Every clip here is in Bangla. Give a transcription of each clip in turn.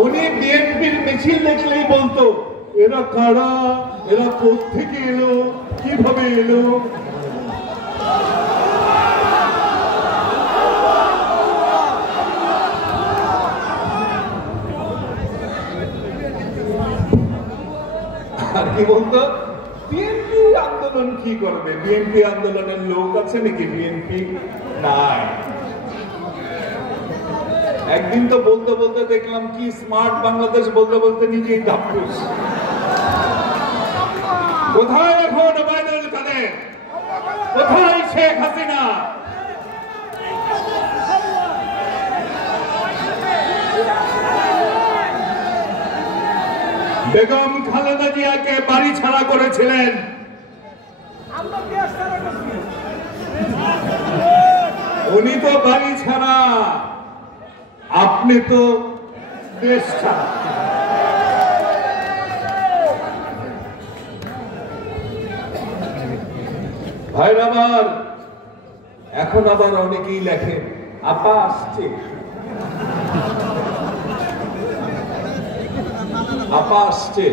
উনি বিএনপির মিছিল দেখলেই বলতো এরা কারা, এরা কোত্থেকে এলো, কিভাবে এলো। আর কি বলতো, বিএনপি আন্দোলন কি করবে, বিএনপি আন্দোলনের লোক আছে নাকি, বিএনপি নাই। একদিন তো বলতে বলতে দেখলাম কি স্মার্ট বাংলাদেশ বলতে বলতে নিজেই ধাপ্পুস। কোথায় এখন ওবায়দুল কাদের, কোথায় শেখ হাসিনা? বেগম খালেদা জিয়াকে বাড়ি ছাড়া করেছিলেন, উনি তো বাড়ি ছাড়া, আপনি তো দেশ ছাড়া। ভাইরা আমার, এখন আবার অনেকেই লেখে আপা আসছে, আপা আসছে,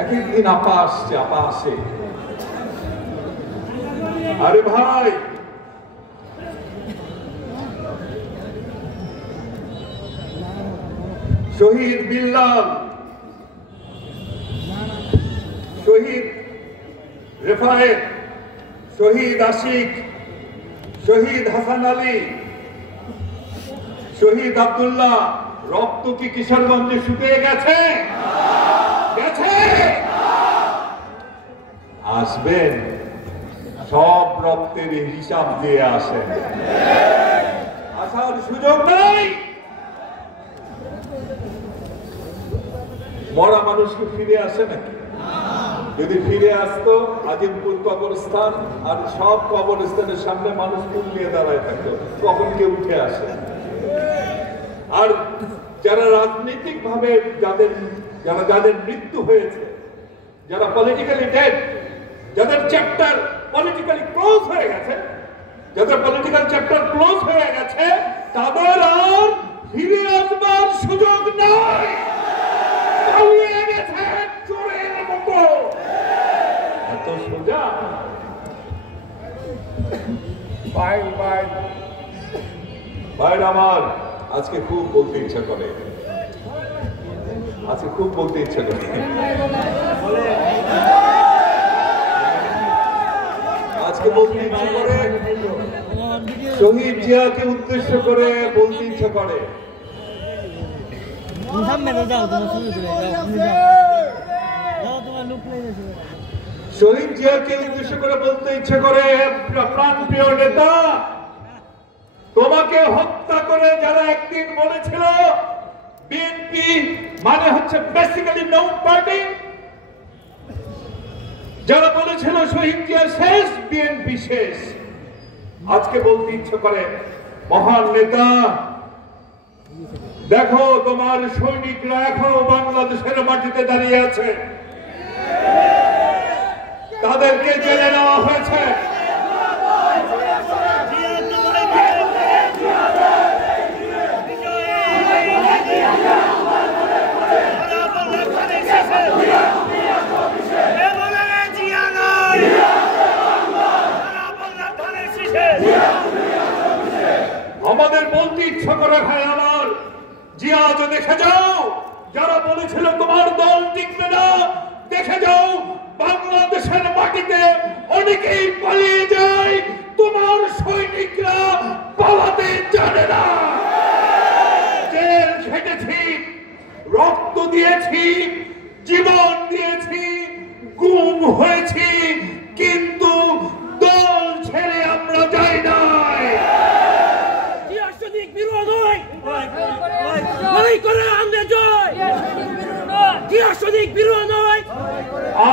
এক একদিন আপা আসছে, আপা আসে। আরে ভাই, শহীদ বিল্লাল, শহীদ রেফায়েত, শহীদ আশিক, শহীদ হাসান আলী, শহীদ আব্দুল্লাহ রক্ত কি কিশোরগঞ্জে শুকিয়ে গেছে? গেছে? আসবেন, সব রক্তের হিসাব দিয়ে আসেন, আসার সুযোগ নাই। মরা মানুষকে ফিরে আসে নাকি? যদি ফিরে আসতো আজিমপুর কবরস্থান আর সব কবরস্থানের সামনে মানুষ ফুল নিয়ে দাঁড়ায় থাকতো, কখন কেউ উঠে আসে। আর যারা রাজনৈতিক ভাবে যাদের মৃত্যু হয়েছে, যারা পলিটিক্যালি ডেড, যাদের চ্যাপ্টার পলিটিক্যালি ক্লোজ হয়ে গেছে, যাদের পলিটিক্যাল চ্যাপ্টার ক্লোজ হয়ে গেছে, তাদের আর ফিরে আসবার সুযোগ নাই। এত সোজা? ভাই আমার, আজকে খুব বলতে ইচ্ছা করে, আজকে খুব বলতে ইচ্ছা করে। আজকে বলতে ইচ্ছা করে, শহীদ জিয়াকে উদ্দেশ্য করে বলতে ইচ্ছা করে। শহীদ জিয়াকে উদ্দেশ্য করে বলতে ইচ্ছে করে, প্রাণ প্রিয় নেতা, তোমাকে হত্যা করে যারা একদিন বলেছিল বিএনপি মানে হচ্ছে বেসিক্যালি নো পার্টি, যারা বলেছিল শহীদ জিয়া শেষ, বিএনপি শেষ, আজকে বলতে ইচ্ছে করে, মহান নেতা দেখো তোমার সৈনিকরা এখনো বাংলাদেশের মাটিতে দাঁড়িয়ে আছে, তাদেরকে জেলে নেওয়া হয়েছে, আমাদের বলতে ইচ্ছা করে ভাই আমার, জিয়া যে দেখে যাও, যারা বলেছিল তোমার দল টিকবে না, দেখে যাও বাংলাদেশের মাটিতে অনেকেই পালিয়ে যায়, তোমার সৈনিকরা পালাতে জানে না। জেল খেটেছি, রক্ত দিয়েছি, জীবন দিয়েছি, গুম হয়েছি, কিন্তু দল ছেড়ে আমরা যাই নাই।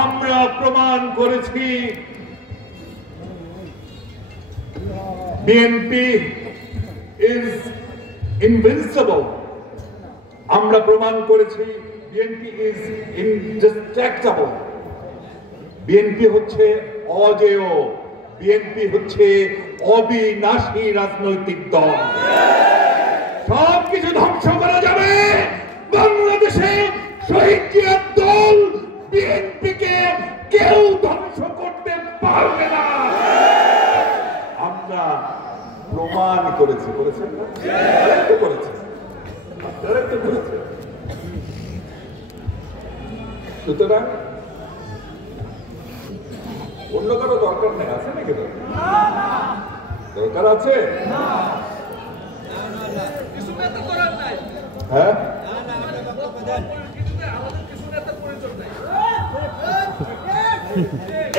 আমরা প্রমাণ করেছি বিএনপি ইজ ইনভিনসিবল, আমরা প্রমাণ করেছি বিএনপি ইজ ইনডিস্ট্রাক্টেবল, বিএনপি হচ্ছে অজেয়, বিএনপি হচ্ছে অবিনাশী রাজনৈতিক দল। সবকিছু ধ্বংস করা যাবে। বাংলাদেশে শহীদ জিয়ার দল বিএনপিকে কেউ ধ্বংস করতে পারবে না। আমরা প্রমাণ করেছি, করেছেন না? করেছে, করেছে। সুতরাং অন্য কারো দরকার নেই, আছে নাকি? দরকার আছে? হ্যাঁ,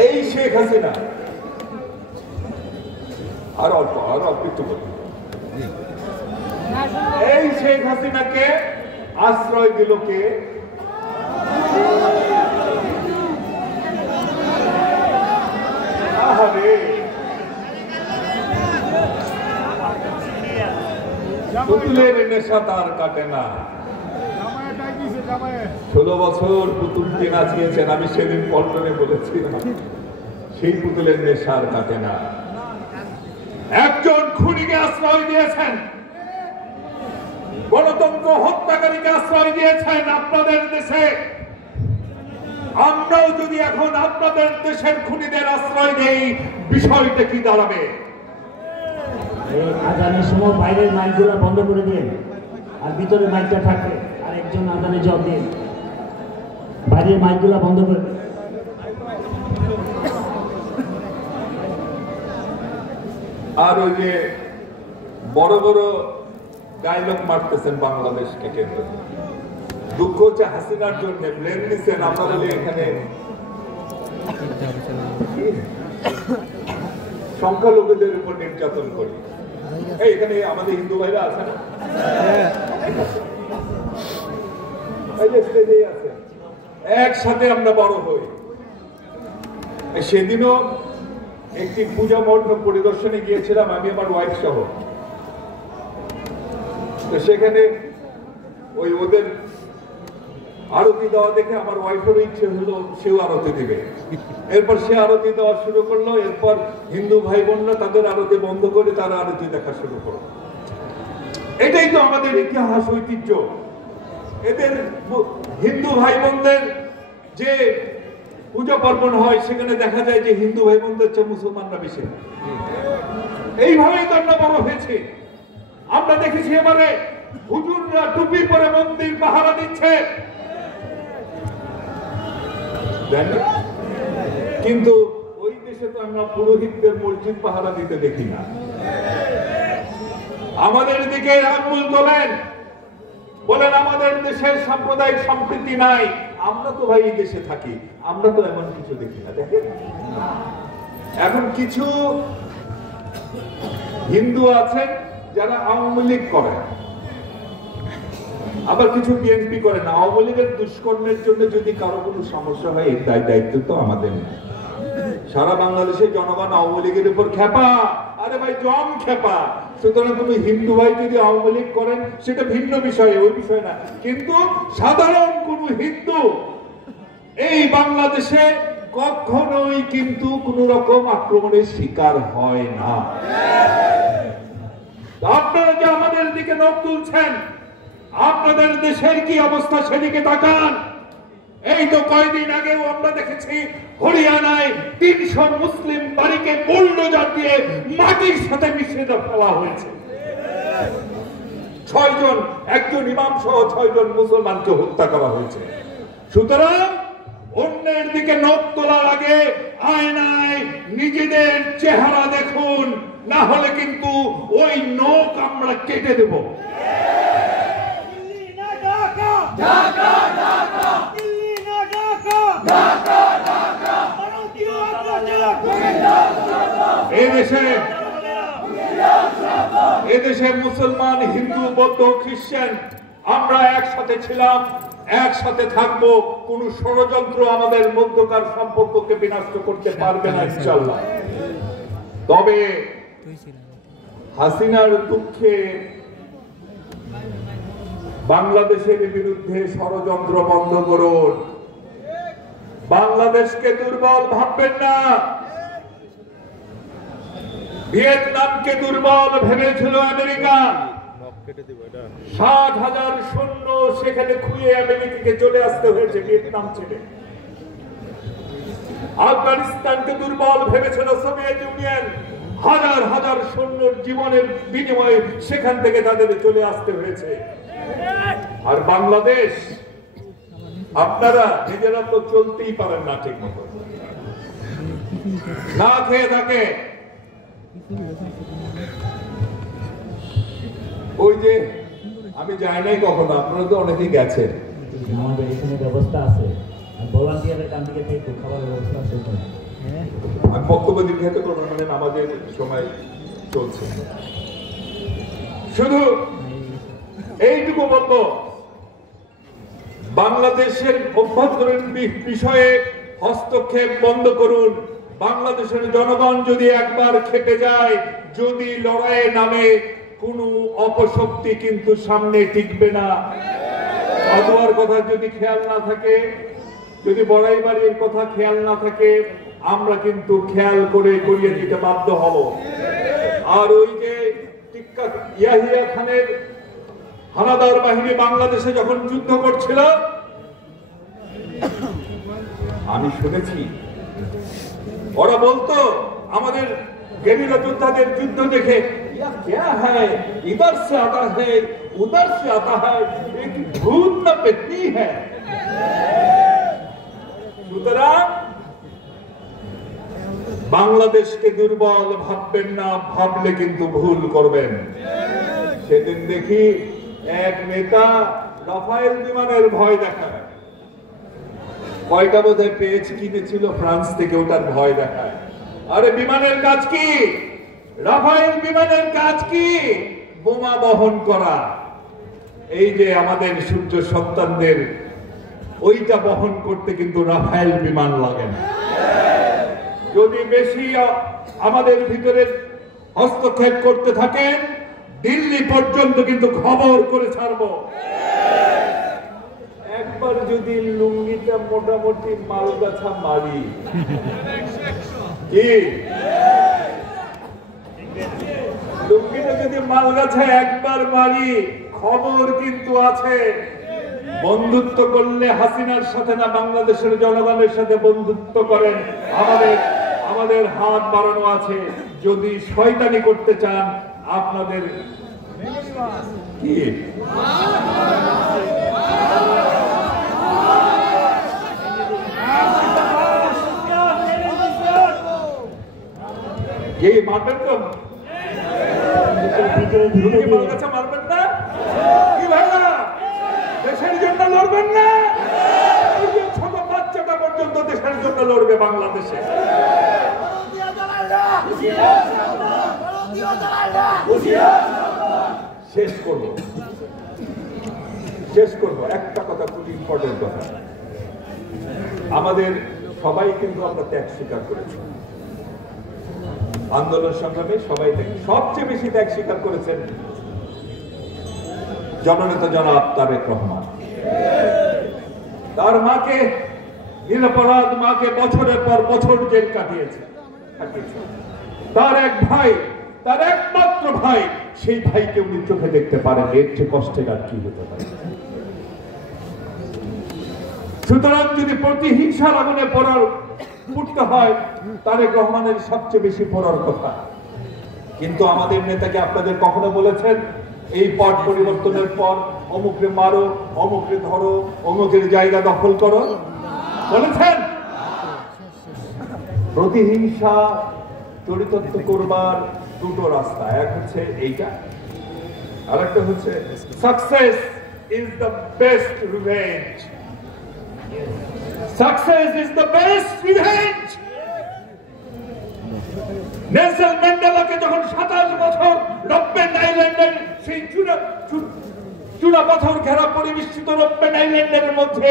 এই শেখ হাসিনা আর অল্প একটু বলি, এই শেখ হাসিনাকে আশ্রয় দিল কে? পুতুলের নেশা তার কাটে না। 16 বছর পুতুলকে নাচিয়েছেন, আমি সেদিন পল্টনে বলেছিলাম, সেই পুতুলের নেশার কাটে না। একজন খুনিকে আশ্রয় দিয়েছেন, গণতন্ত্র হত্যাকারীকে আশ্রয় দিয়েছেন আপনাদের দেশে। আমরাও যদি এখন আপনাদের দেশের খুনিদের আশ্রয় দেই, বিষয়টা কি দাঁড়াবে? আজানের সময় বাইরের মাইকগুলো বন্ধ করে দিন, আর ভিতরে মাইকটা থাকবে আর একজন আজানে জব দিন, বাইরের মাইকগুলো বন্ধ করে। আর ওই যে বড় বড় ডায়লগ মারতেছেন বাংলাদেশকে কেন্দ্র করে, দুঃখ হচ্ছে হাসিনার জন্য ব্লেম দিচ্ছেন। আমরা বলি এখানে সংখ্যালঘুদের উপর নির্যাতন করি। এখানে আমাদের হিন্দু ভাইরা আছে না? আছে, একসাথে আমরা বড় হই। সেদিনও একটি পূজা মণ্ডপ পরিদর্শনে গিয়েছিলাম আমি আমার ওয়াইফ সহ। তো সেখানে ওই ওদের আরতি দেওয়া দেখে আমার ওয়াইফের ইচ্ছে হলো সেও আরতি দিবে। এরপর সে আরতি দেওয়া শুরু করলো। এরপর হিন্দু ভাই বোনরা তাদের আরতি বন্ধ করে তারা আরতি দেখা শুরু করলো। এটাই তো আমাদের ইতিহাস, ঐতিহ্য। এদের হিন্দু ভাই বোনদের যে পূজা পার্বণ হয় সেখানে দেখা যায় যে হিন্দু ভাই বোনদের চেয়ে মুসলমানরা বেশি। এইভাবেই তো আমরা বড় হয়েছি। আমরা দেখেছি এবারে হুজুররা টুপি পরে মন্দির পাহারা দিচ্ছে, কিন্তু ওই দেশে তো আমরা পুরোহিতদের মসজিদ পাহারা দিতে দেখি না। আমাদের দিকে আঙ্গুল তোলেন, বলেন আমাদের দেশের সাম্প্রদায়িক সম্প্রীতি নাই। আমরা তো ভাই এই দেশে থাকি, আমরা তো এমন কিছু দেখি না। দেখেন এখন কিছু হিন্দু আছেন যারা আওয়ামী লীগ করেন, আবার কিছু বিএনপি করেন। আওয়ামী লীগের দুষ্কর্মের জন্য যদি কারো কোনো সমস্যা হয় এর দায়িত্ব তো আমাদের না। সারা বাংলাদেশের জনগণ আওয়ামী লীগের উপর খেপা, আরে ভাই জম খেপা। সুতরাং তুমি হিন্দু ভাই যদি আওয়ামী লীগ করেন সেটা ভিন্ন বিষয়, ওই বিষয় না। কিন্তু সাধারণ কোন হিন্দু এই বাংলাদেশে কখনোই কিন্তু কোন রকম আক্রমণের শিকার হয় না। আপনারা যে আমাদের দিকে নখ তুলছেন, আপনাদের দেশের কি অবস্থা সেদিকে তাকান। এই তো কয়েকদিন আগেও আমরা দেখেছি হরিয়ানায় 300 মুসলিম বাড়িকে বুলডোজার দিয়ে মাটির সাথে মিশিয়ে ফেলা হয়েছে। 6 জন, একজন ইমাম সহ 6 জন মুসলমানকে হত্যা করা হয়েছে। সুতরাং অন্যের দিকে নখ তোলার আগে আয়নায় নিজেদের চেহারা দেখুন, না হলে কিন্তু ওই নখ আমরা কেটে দেব। এদেশে মুসলমান, হিন্দু, বৌদ্ধ, খ্রিস্টান আমরা একসাথে ছিলাম, একসাথে থাকবো। কোন ষড়যন্ত্র আমাদের মধ্যকার সম্পর্ককে বিনষ্ট করতে পারবে না ইনশাআল্লাহ। তবে হাসিনার দুঃখে বাংলাদেশের বিরুদ্ধে ষড়যন্ত্র বন্ধ করুন। বাংলাদেশকে দুর্বল ভাববেন না। ভিয়েতনামকে দুর্বল ভেবেছিল আমেরিকা, 60,000 সৈন্য সেখানে খুঁয়ে আমেরিকাকে চলে আসতে হয়েছে ভিয়েতনাম ছেড়ে। আফগানিস্তানকে দুর্বল ভেবেছিল সোভিয়েত ইউনিয়ন, হাজার হাজার সৈন্যর জীবনের বিনিময়ে সেখান থেকে তাদের চলে আসতে হয়েছে। আর বাংলাদেশ, আপনারা নিজেরা তো চলতেই পারেন না ঠিক মতো, না খেয়ে থাকে। ওই যে আমি যাই নাই কখনো, আপনারা তো অনেকেই গেছেন। আমাদের এখানে ব্যবস্থা আছে, ভলান্টিয়ারের কাছ থেকে থেকে খাবারের ব্যবস্থা আছে। আমি বক্তব্য দীর্ঘায়িত করবো, মানে আমাদের সময় চলছে। শুধু এইটুকু বলবো, বাংলাদেশের অভ্যন্তরীণ বিষয়ে হস্তক্ষেপ বন্ধ করুন। বাংলাদেশের জনগণ যদি একবার খেপে যায়, যদি লড়াইয়ে নামে, কোনো অপশক্তি কিন্তু সামনে টিকবে না। আদোয়ার কথা যদি খেয়াল না থাকে, যদি বড়াই বাড়ির কথা খেয়াল না থাকে, আমরা কিন্তু খেয়াল করে করিয়ে দিতে বাধ্য হব। আর ওই যে ইয়াহিয়া খানের হানাদার বাহিনী বাংলাদেশে যখন যুদ্ধ করছিল, আমি শুনেছি ওরা বলতো আমাদের গেরিলা যোদ্ধাদের যুদ্ধ দেখে, क्या है इधर से आता है उधर से आता है, एक भूत न पेटनी है। সুতরাং বাংলাদেশকে দুর্বল ভাববেন না, ভাবলে কিন্তু ভুল করবেন। সেদিন দেখি এক নেতা রাফায়েল বিমানের ভয় দেখায়, কয়টা বোধহয় পেয়েছে কিনেছিল ফ্রান্স থেকে, ওটার ভয় দেখায়। আরে বিমানের কাজ কি? রাফায়েল বিমানের কাজ কি? বোমা বহন করা। এই যে আমাদের সূর্য সন্তানদের, ওইটা বহন করতে কিন্তু রাফায়েল বিমান লাগে না। যদি বেশি আমাদের ভিতরে হস্তক্ষেপ করতে থাকেন, দিল্লি পর্যন্ত কিন্তু খবর করে ছাড়বো। একবার যদি লুঙ্গিটা মোটামুটি মালগাছা মারি, কি লুঙ্গিটা যদি মালগাছা একবার মারি, খবর কিন্তু আছে। বন্ধুত্ব করলে হাসিনার সাথে না, বাংলাদেশের জনগণের সাথে বন্ধুত্ব করেন। আমাদের হাত বাড়ানো আছে। যদি শয়তানি করতে চান, আপনাদের কি মারবেন তো? মারবেন না কি ভাইরা? দেশের জন্য লড়বেন না? ছোট বাচ্চাটা পর্যন্ত দেশের জন্য লড়বে বাংলাদেশে। শেষ করবো একটা কথা, খুব ইম্পর্টেন্ট কথা। আমাদের সবাই কিন্তু আমরা ত্যাগ স্বীকার করেছি আন্দোলন সংগ্রামে। সবাই সবচেয়ে বেশি ত্যাগ স্বীকার করেছেন জননেতা জনাব তারেক রহমান। তার মাকে, নিরপরাধ মাকে বছরের পর বছর জেল কাটিয়েছে। তার এক ভাই, তার একমাত্র ভাই, সেই ভাইকে উনি চোখে দেখতে পারেন। এর চেয়ে কষ্টের আর কি হতে পারে? সুতরাং যদি প্রতিহিংসার আগুনে পড়তে হয়, তারেক রহমানের সবচেয়ে বেশি পড়ার কথা। কিন্তু আমাদের নেতাকে আপনাদের কখনো বলেছেন এই পট পরিবর্তনের পর অমুকরে মারো, অমুকরে ধরো, অমুকের জায়গা দখল করো? বলেছেন? প্রতিহিংসা চরিতার্থ করবার দুটো রাস্তা, এক হচ্ছে এইটা, আর একটা হচ্ছে success is the best revenge. Success is the best revenge. Nelson ম্যান্ডেলাকে যখন 27 বছর রব্বেন আইল্যান্ডের সেই চূড়া পাথর ঘেরা পরিবেষ্টিত রব্বেন আইল্যান্ডের মধ্যে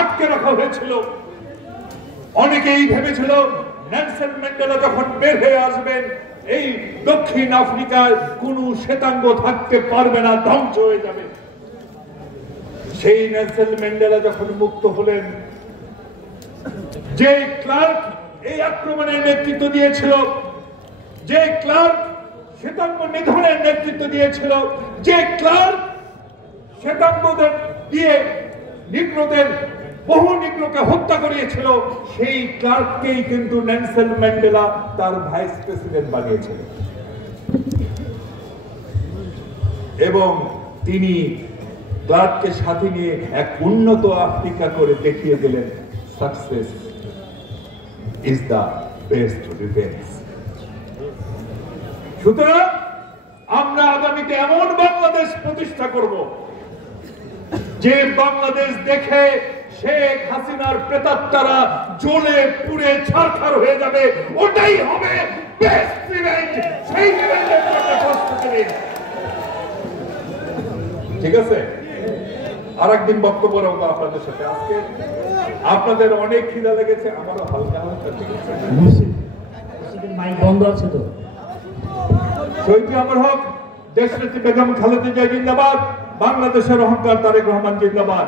আটকে রাখা হয়েছিল, অনেকেই ভেবেছিল নেলসন ম্যান্ডেলা যখন বের হয়ে আসবেন, এই দক্ষিণ আফ্রিকায় কোন শ্বেতাঙ্গ থাকতে পারবে না, ধ্বংস হয়ে যাবে। সেই নেলসন ম্যান্ডেলা যখন মুক্ত হলেন, যে ক্লার্ক এই আক্রমণের নেতৃত্ব দিয়েছিল, যে ক্লার্ক শ্বেতাঙ্গ নিধনের নেতৃত্ব দিয়েছিল, যে ক্লার্ক শ্বেতাঙ্গদের দিয়ে নিগ্রোদের বহু নিগ্রোকে হত্যা করিয়েছিল, সেই ক্লার্ককেই কিন্তু নেলসন ম্যান্ডেলা তার ভাইস প্রেসিডেন্ট বানিয়েছিল এবং তিনি ক্লার্ককে সাথে নিয়ে এক উন্নত আফ্রিকা করে দেখিয়ে দিলেন, success is the best revenge. সুতরাং আমরা আগামীতে এমন বাংলাদেশ প্রতিষ্ঠা করব যে বাংলাদেশ দেখে শেখ হাসিনার প্রেতাত্মারা জ্বলে পুড়ে ছারখার হয়ে যাবে, ওটাই হবে বেস্ট রিভেঞ্জ। সেই রিভেঞ্জের জন্য প্রস্তুতি নিন। ঠিক আছে, আরেকদিন বক্তব্য রাখবো আপনাদের সাথে। আজকে আপনাদের অনেক খিদা লেগেছে, আমারও হালকা হালকা। ঠিক আছে, মাইক বন্ধ আছে তো। শহীদ জিয়াউর হক, দেশনেত্রী বেগম খালেদা জিয়া জিন্দাবাদ, বাংলাদেশের অহংকার তারেক রহমান জিন্দাবাদ।